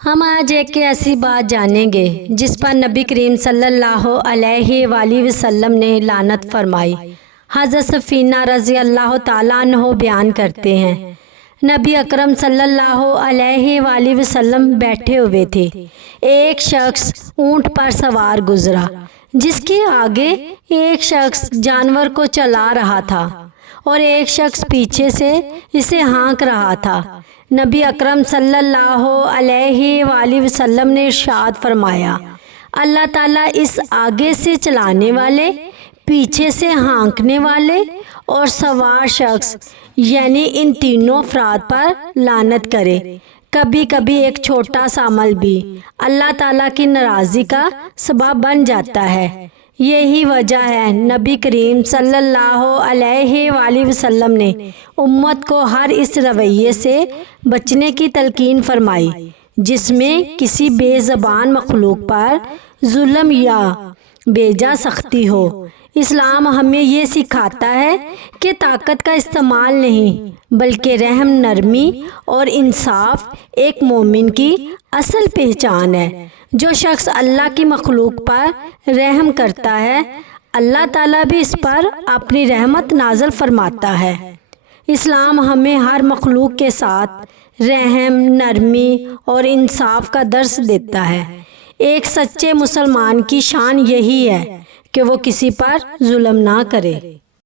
ہم آج ایک ایسی بات جانیں گے جس پر نبی کریم صلی اللہ علیہ وآلہ وسلم نے لعنت فرمائی۔ حضرت سفینہ رضی اللہ تعالیٰ عنہ بیان کرتے ہیں، نبی اکرم صلی اللہ علیہ وآلہ وسلم بیٹھے ہوئے تھے۔ ایک شخص اونٹ پر سوار گزرا جس کے آگے ایک شخص جانور کو چلا رہا تھا اور ایک شخص پیچھے سے اسے ہانک رہا تھا۔ نبی اکرم صلی اللہ علیہ وآلہ وسلم نے ارشاد فرمایا، اللہ تعالیٰ اس آگے سے چلانے والے، پیچھے سے ہانکنے والے اور سوار شخص یعنی ان تینوں افراد پر لعنت کرے۔ کبھی کبھی ایک چھوٹا سا عمل بھی اللہ تعالیٰ کی ناراضی کا سبب بن جاتا ہے۔ یہی وجہ ہے نبی کریم صلی اللہ علیہ وآلہ وسلم نے امت کو ہر اس رویے سے بچنے کی تلقین فرمائی جس میں کسی بے زبان مخلوق پر ظلم یا بیجا سختی ہو۔ اسلام ہمیں یہ سکھاتا ہے کہ طاقت کا استعمال نہیں بلکہ رحم، نرمی اور انصاف ایک مومن کی اصل پہچان ہے۔ جو شخص اللہ کی مخلوق پر رحم کرتا ہے، اللہ تعالیٰ بھی اس پر اپنی رحمت نازل فرماتا ہے۔ اسلام ہمیں ہر مخلوق کے ساتھ رحم، نرمی اور انصاف کا درس دیتا ہے۔ ایک سچے مسلمان کی شان یہی ہے کہ وہ کسی پر ظلم نہ کرے۔